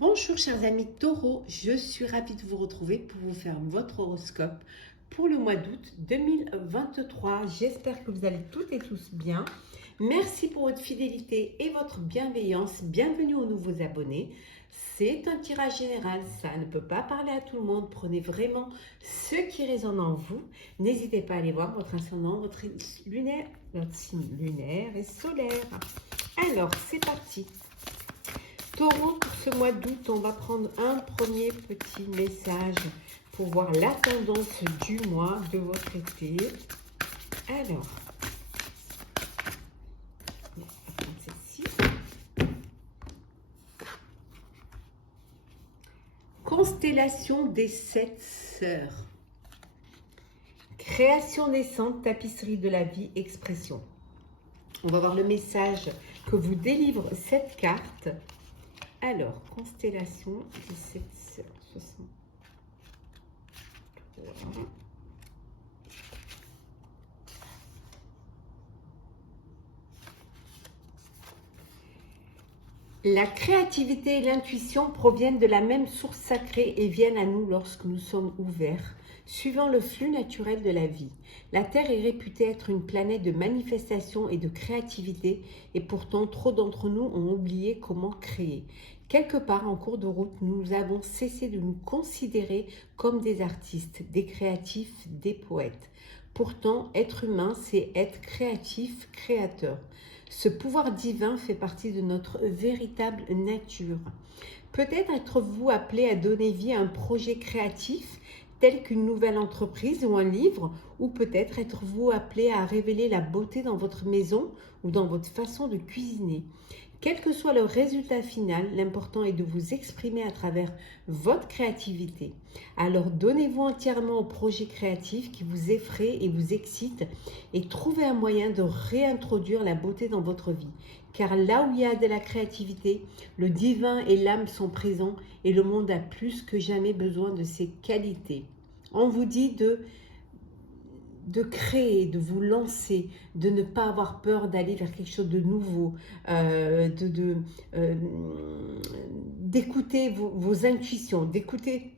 Bonjour chers amis Taureau, je suis ravie de vous retrouver pour vous faire votre horoscope pour le mois d'août 2023. J'espère que vous allez toutes et tous bien. Merci pour votre fidélité et votre bienveillance. Bienvenue aux nouveaux abonnés. C'est un tirage général, ça ne peut pas parler à tout le monde. Prenez vraiment ce qui résonne en vous. N'hésitez pas à aller voir votre ascendant, votre signe lunaire et solaire. Alors, c'est parti. Taureau, pour ce mois d'août, on va prendre un premier petit message pour voir la tendance du mois de votre été. Alors, on va prendre celle-ci. Constellation des 7 sœurs. Création naissante, tapisserie de la vie, expression. On va voir le message que vous délivre cette carte. Alors, constellation de 7 sœurs, 63. La créativité et l'intuition proviennent de la même source sacrée et viennent à nous lorsque nous sommes ouverts, suivant le flux naturel de la vie. La Terre est réputée être une planète de manifestation et de créativité, et pourtant trop d'entre nous ont oublié comment créer. Quelque part en cours de route, nous avons cessé de nous considérer comme des artistes, des créatifs, des poètes. Pourtant, être humain, c'est être créatif, créateur. Ce pouvoir divin fait partie de notre véritable nature. Peut-être êtes-vous appelé à donner vie à un projet créatif tel qu'une nouvelle entreprise ou un livre, ou peut-être êtes-vous appelé à révéler la beauté dans votre maison ou dans votre façon de cuisiner. Quel que soit le résultat final, l'important est de vous exprimer à travers votre créativité. Alors donnez-vous entièrement au projet créatif qui vous effraie et vous excite et trouvez un moyen de réintroduire la beauté dans votre vie. Car là où il y a de la créativité, le divin et l'âme sont présents et le monde a plus que jamais besoin de ces qualités. On vous dit de créer, de vous lancer, de ne pas avoir peur d'aller vers quelque chose de nouveau, d'écouter vos intuitions, d'écouter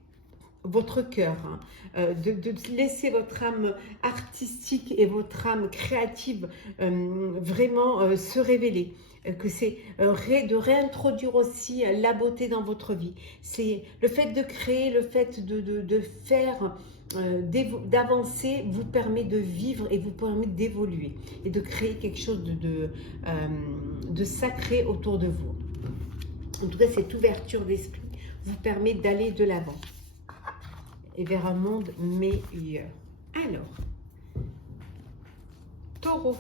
votre cœur, de laisser votre âme artistique et votre âme créative vraiment se révéler. Que c'est de réintroduire aussi la beauté dans votre vie. C'est le fait de créer, le fait de faire, d'avancer vous permet de vivre et vous permet d'évoluer et de créer quelque chose de sacré autour de vous. En tout cas, cette ouverture d'esprit vous permet d'aller de l'avant et vers un monde meilleur. Alors, Taureau,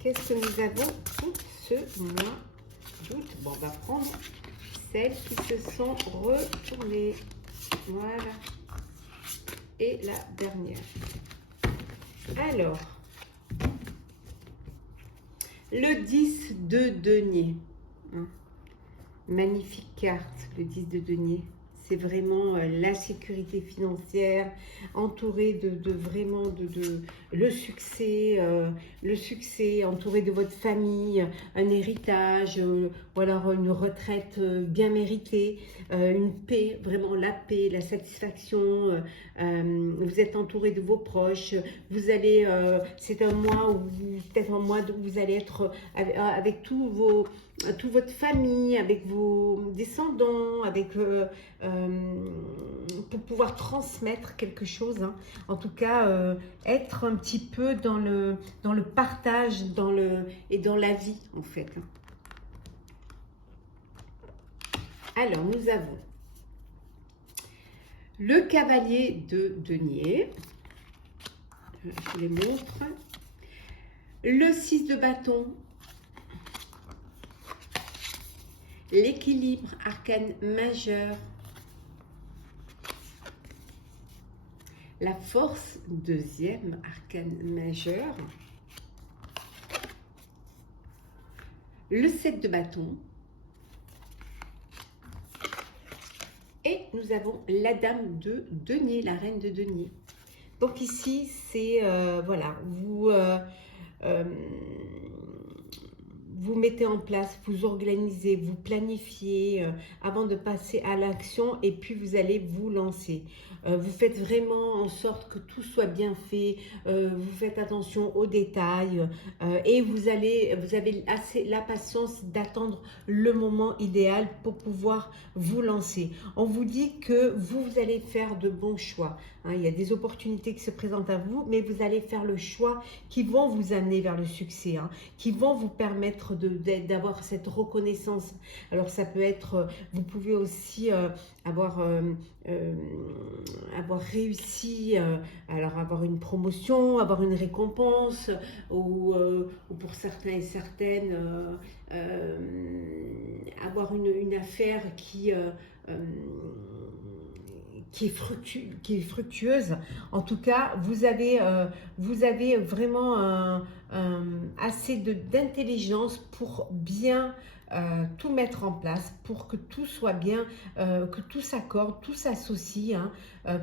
qu'est-ce que nous avons pour ce mois d'août? Bon, on va prendre celles qui se sont retournées. Voilà. Et la dernière. Alors, le 10 de denier. Magnifique carte, le 10 de denier. C'est vraiment la sécurité financière, entouré de vraiment le succès, entouré de votre famille, un héritage, ou alors une retraite bien méritée, une paix, vraiment la paix, la satisfaction. Vous êtes entouré de vos proches. Vous allez, c'est un mois où peut-être un mois où vous allez être avec toute votre famille, avec vos descendants, avec pour pouvoir transmettre quelque chose. Hein. En tout cas, être un petit peu dans le partage et dans la vie, en fait. Alors, nous avons le cavalier de denier. Je les montre. Le 6 de bâton. L'équilibre, arcane majeur. La force, deuxième arcane majeur. Le 7 de bâton. Et nous avons la dame de denier, la reine de denier. Donc ici, c'est, voilà, vous mettez en place, vous organisez, vous planifiez avant de passer à l'action et puis vous allez vous lancer. Vous faites vraiment en sorte que tout soit bien fait, vous faites attention aux détails et vous avez assez la patience d'attendre le moment idéal pour pouvoir vous lancer. On vous dit que vous allez faire de bons choix. Il y a des opportunités qui se présentent à vous, mais vous allez faire le choix qui vont vous amener vers le succès, qui vont vous permettre d'avoir cette reconnaissance. Alors ça peut être, vous pouvez aussi avoir réussi, alors avoir une promotion, avoir une récompense, ou pour certains et certaines, avoir une affaire qui est fructueuse. En tout cas, vous avez vraiment assez d'intelligence pour bien tout mettre en place, pour que tout soit bien, que tout s'accorde, tout s'associe,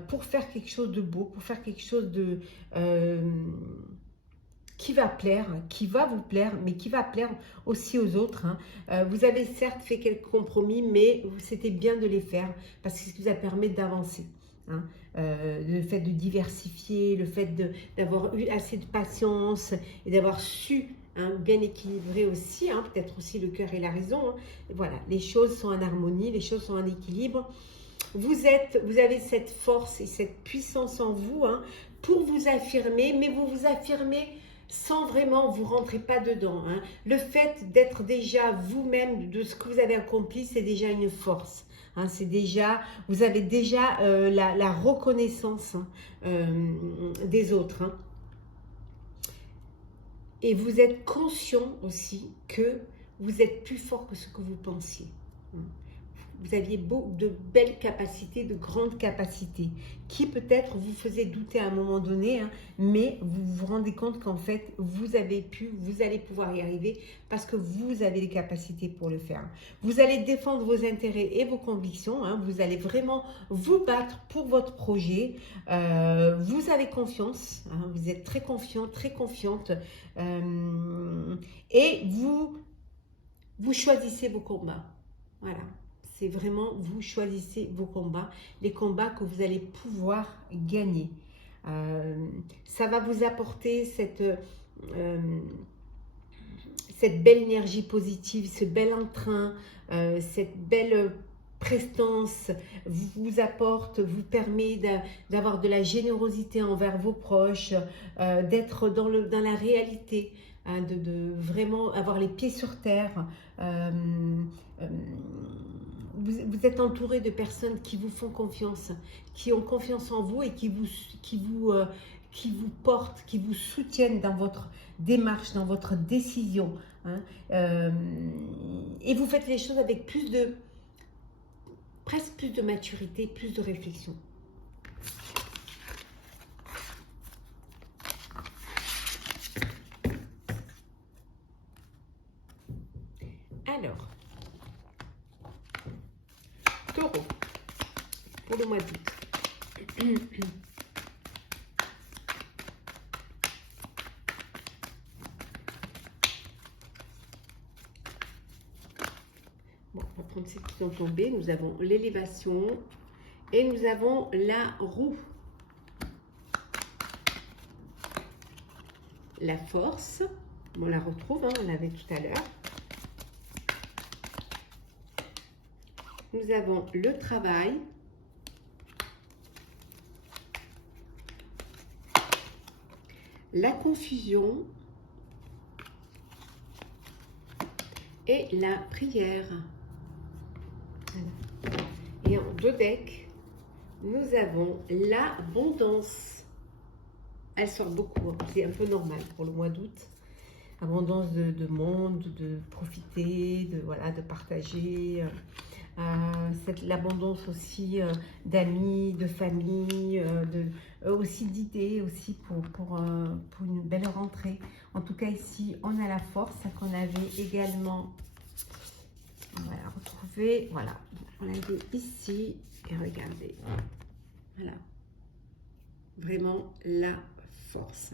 pour faire quelque chose de beau, pour faire quelque chose de qui va plaire, qui va vous plaire, mais qui va plaire aussi aux autres. Vous avez certes fait quelques compromis, mais c'était bien de les faire parce que ça vous permet d'avancer. Le fait de diversifier, le fait d'avoir eu assez de patience et d'avoir su bien équilibrer aussi, peut-être aussi le cœur et la raison. Voilà, les choses sont en harmonie, les choses sont en équilibre. Vous avez cette force et cette puissance en vous pour vous affirmer, mais vous vous affirmez sans vraiment, vous ne rentrez pas dedans. Le fait d'être déjà vous-même, de ce que vous avez accompli, c'est déjà une force. C'est déjà, vous avez déjà la reconnaissance des autres. Et vous êtes conscient aussi que vous êtes plus fort que ce que vous pensiez. Vous aviez de belles capacités, de grandes capacités, qui peut-être vous faisaient douter à un moment donné, mais vous vous rendez compte qu'en fait, vous allez pouvoir y arriver parce que vous avez les capacités pour le faire. Vous allez défendre vos intérêts et vos convictions, vous allez vraiment vous battre pour votre projet. Vous avez confiance, vous êtes très confiant, très confiante, et vous choisissez vos combats. Voilà. C'est vraiment, vous choisissez vos combats, les combats que vous allez pouvoir gagner. Ça va vous apporter cette belle énergie positive, ce bel entrain, cette belle prestance, vous apporte, vous permet d'avoir de la générosité envers vos proches, d'être dans la réalité, de vraiment avoir les pieds sur terre. Vous êtes entouré de personnes qui vous font confiance, qui ont confiance en vous et qui vous portent, qui vous soutiennent dans votre démarche, dans votre décision. Et vous faites les choses avec presque plus de maturité, plus de réflexion. Alors, Taureau, pour le mois d'août. Bon, on va prendre celles qui sont tombées. Nous avons l'élévation et nous avons la roue. La force, on la retrouve, on l'avait tout à l'heure. Nous avons le travail, la confusion et la prière. Voilà. Et en deux decks, nous avons l'abondance. Elle sort beaucoup, c'est un peu normal pour le mois d'août. Abondance de monde, de profiter, de partager. L'abondance aussi d'amis, de famille, aussi d'idées aussi pour une belle rentrée. En tout cas ici on a la force qu'on avait également retrouvée. Voilà, on l'avait ici et regardez, voilà, vraiment la force.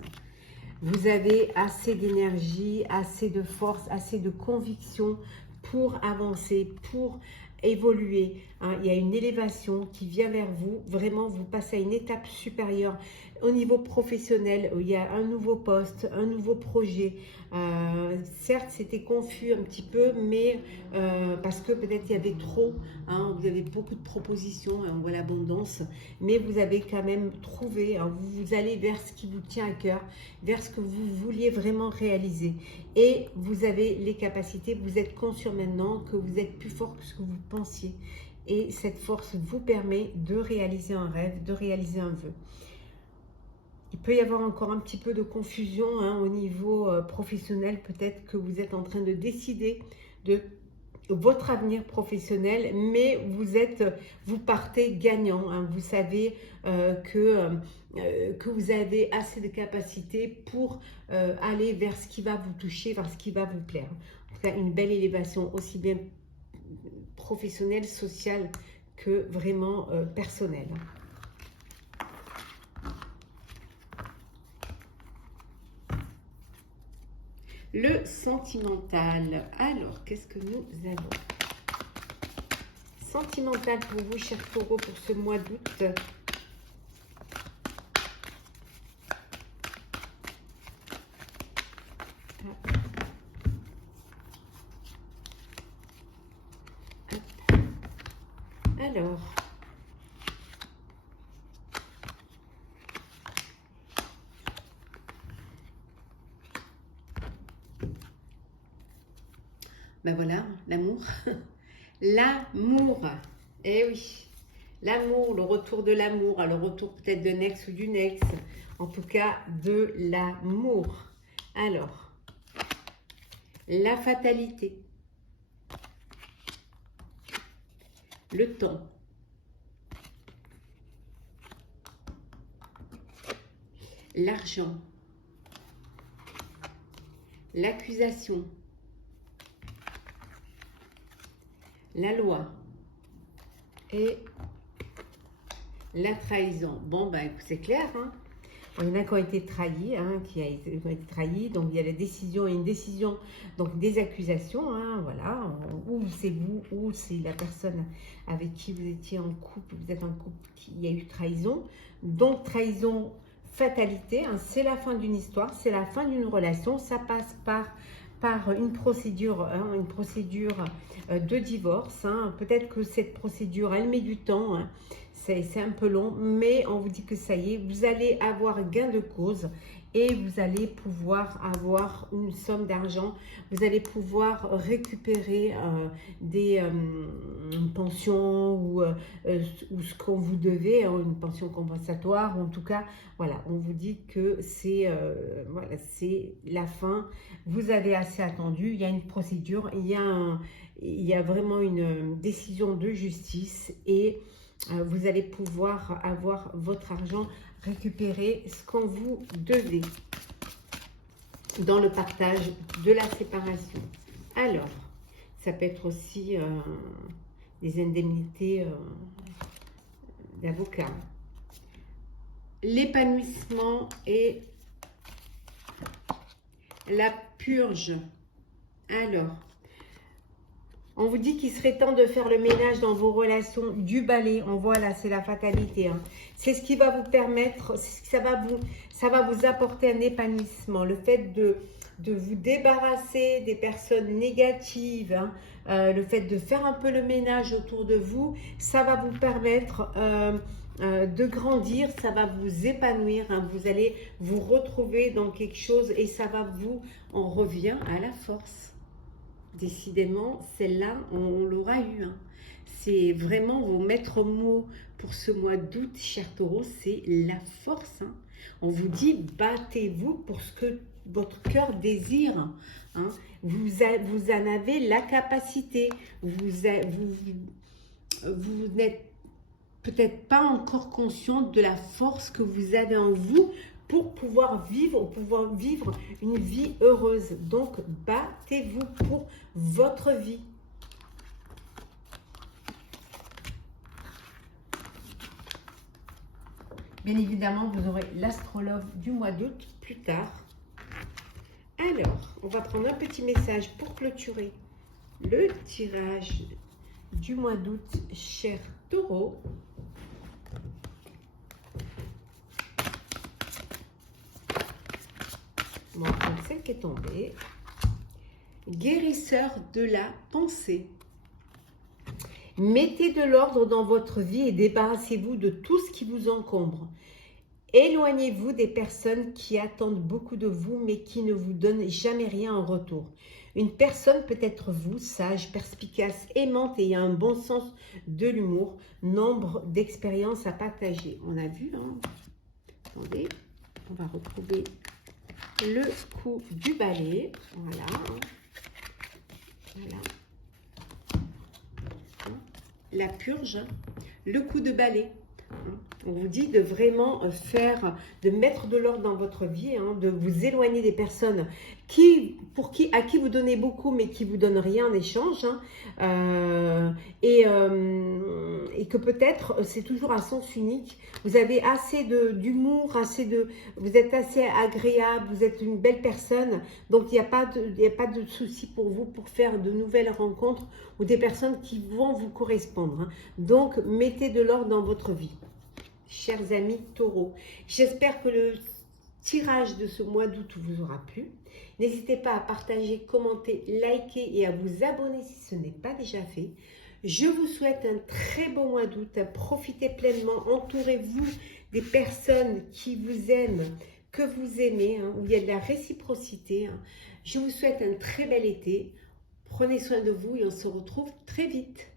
Vous avez assez d'énergie, assez de force, assez de conviction pour avancer, pour évoluer. Hein. Il y a une élévation qui vient vers vous. Vraiment, vous passez à une étape supérieure. Au niveau professionnel, il y a un nouveau poste, un nouveau projet. Certes, c'était confus un petit peu, mais parce que peut-être il y avait trop. Hein, vous avez beaucoup de propositions, hein, on voit l'abondance. Mais vous avez quand même trouvé, hein, vous allez vers ce qui vous tient à cœur, vers ce que vous vouliez vraiment réaliser. Et vous avez les capacités, vous êtes conscient maintenant que vous êtes plus fort que ce que vous pensiez. Et cette force vous permet de réaliser un rêve, de réaliser un vœu. Il peut y avoir encore un petit peu de confusion hein, au niveau professionnel. Peut-être que vous êtes en train de décider de votre avenir professionnel, mais vous partez gagnant. Hein. Vous savez que vous avez assez de capacité pour aller vers ce qui va vous toucher, vers ce qui va vous plaire. En tout cas, une belle élévation, aussi bien professionnelle, sociale que vraiment personnelle. Le sentimental. Alors, qu'est-ce que nous avons? Sentimental pour vous, chers taureaux, pour ce mois d'août. Alors, ben voilà, l'amour. L'amour. Eh oui, l'amour, le retour de l'amour, le retour peut-être d'un ex ou d'une ex, en tout cas de l'amour. Alors, la fatalité, le temps, l'argent, l'accusation, la loi et la trahison. Bon, ben c'est clair, hein. Il y en a qui ont été trahis, hein, qui ont été trahis, donc il y a la décision et une décision, donc des accusations, hein, voilà, ou c'est vous, ou c'est la personne avec qui vous étiez en couple, vous êtes en couple, il y a eu trahison, donc trahison, fatalité, hein, c'est la fin d'une histoire, c'est la fin d'une relation, ça passe par une procédure de divorce, hein. Peut-être que cette procédure, elle met du temps, hein. C'est un peu long, mais on vous dit que ça y est, vous allez avoir gain de cause et vous allez pouvoir avoir une somme d'argent. Vous allez pouvoir récupérer des pensions ou ce qu'on vous devait, hein, une pension compensatoire. En tout cas, voilà, on vous dit que c'est voilà, c'est la fin. Vous avez assez attendu, il y a une procédure, il y a vraiment une décision de justice et vous allez pouvoir avoir votre argent, récupérer ce qu'on vous devait dans le partage de la séparation. Alors, ça peut être aussi des indemnités d'avocat. L'épanouissement et la purge. Alors, on vous dit qu'il serait temps de faire le ménage dans vos relations, du balai. On voit là, c'est la fatalité. Hein. C'est ce qui va vous permettre, ça va vous apporter un épanouissement. Le fait de vous débarrasser des personnes négatives, hein, le fait de faire un peu le ménage autour de vous, ça va vous permettre de grandir, ça va vous épanouir. Hein. Vous allez vous retrouver dans quelque chose et ça va on revient à la force. Décidément, celle-là, on l'aura eu. Hein. C'est vraiment vos maîtres mots pour ce mois d'août, chers taureaux, c'est la force. Hein. On vous dit, battez-vous pour ce que votre cœur désire. Hein. Vous en avez la capacité. Vous n'êtes peut-être pas encore conscient de la force que vous avez en vous pour pouvoir vivre une vie heureuse. Donc, battez-vous pour votre vie. Bien évidemment, vous aurez l'astrologue du mois d'août plus tard. on va prendre un petit message pour clôturer le tirage du mois d'août, cher Taureau. On va prendre celle qui est tombée. Guérisseur de la pensée. Mettez de l'ordre dans votre vie et débarrassez-vous de tout ce qui vous encombre. Éloignez-vous des personnes qui attendent beaucoup de vous mais qui ne vous donnent jamais rien en retour. Une personne peut être vous, sage, perspicace, aimante et ayant un bon sens de l'humour, nombre d'expériences à partager. On a vu, hein? Attendez, on va retrouver le coup du balai. Voilà. Voilà. La purge, le coup de balai. On vous dit de vraiment de mettre de l'ordre dans votre vie, hein, de vous éloigner des personnes à qui vous donnez beaucoup mais qui vous donnent rien en échange, hein, et que peut-être c'est toujours à sens unique. Vous avez assez d'humour, vous êtes assez agréable, vous êtes une belle personne, donc il n'y a pas de souci pour vous pour faire de nouvelles rencontres ou des personnes qui vont vous correspondre, hein. Donc mettez de l'ordre dans votre vie. Chers amis taureaux, j'espère que le tirage de ce mois d'août vous aura plu. N'hésitez pas à partager, commenter, liker et à vous abonner si ce n'est pas déjà fait. Je vous souhaite un très beau mois d'août. Profitez pleinement, entourez-vous des personnes qui vous aiment, que vous aimez, hein, où il y a de la réciprocité, hein. Je vous souhaite un très bel été. Prenez soin de vous et on se retrouve très vite.